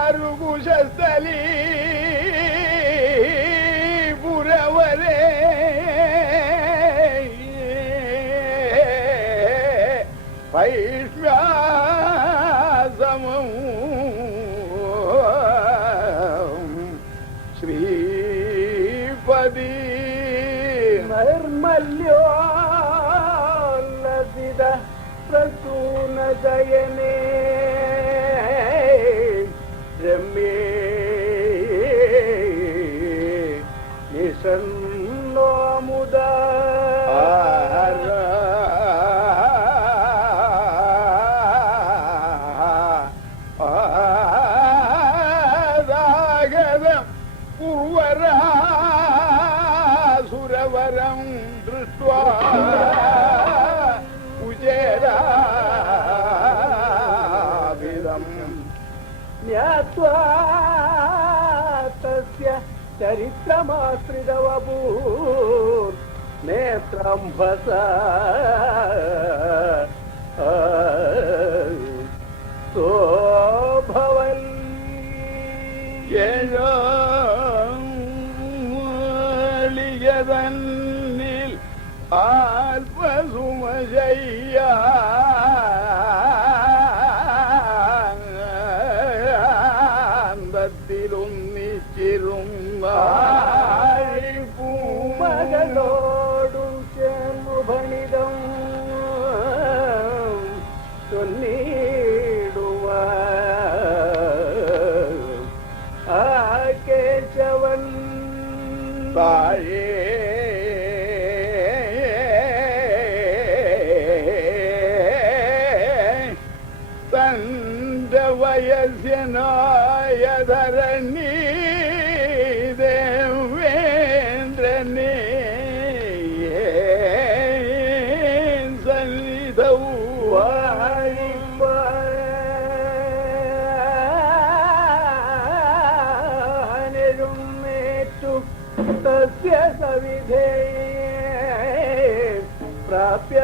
ചാരുകുശസ്ഥലീ പുരവരേ വൈഷ്ണ്യാസമം ശ്രീപതി നിർമ്മല്യോല്ലസിത പ്രസൂനശയനേ രമ്യേ നിഷന്നോ മുദാ സുരവരം ദൃഷ്ട്വാ ഉചേരാവിദം ജ്ഞാത്വാ തസ്യ ചരിത്രമാശ്രിതവപൂർ നേത്രംഭസ സോഭവൽ തന്നിൽ ആൽപസുമശയ്യാന്തത്തിലൊന്നിച്ചിരുന്ന പൂമകളോടും ചേർന്നുഭണിതം ചൊല്ലിടുവ ആ കേശവൻ താഴേ തന്റെ വയസ്യനായ ധരണി ദേവേന്ദ്രനെ സന്നിധവുമാനെരുന്നേറ്റു തസ്യ സവിധേ പ്രാപ്യ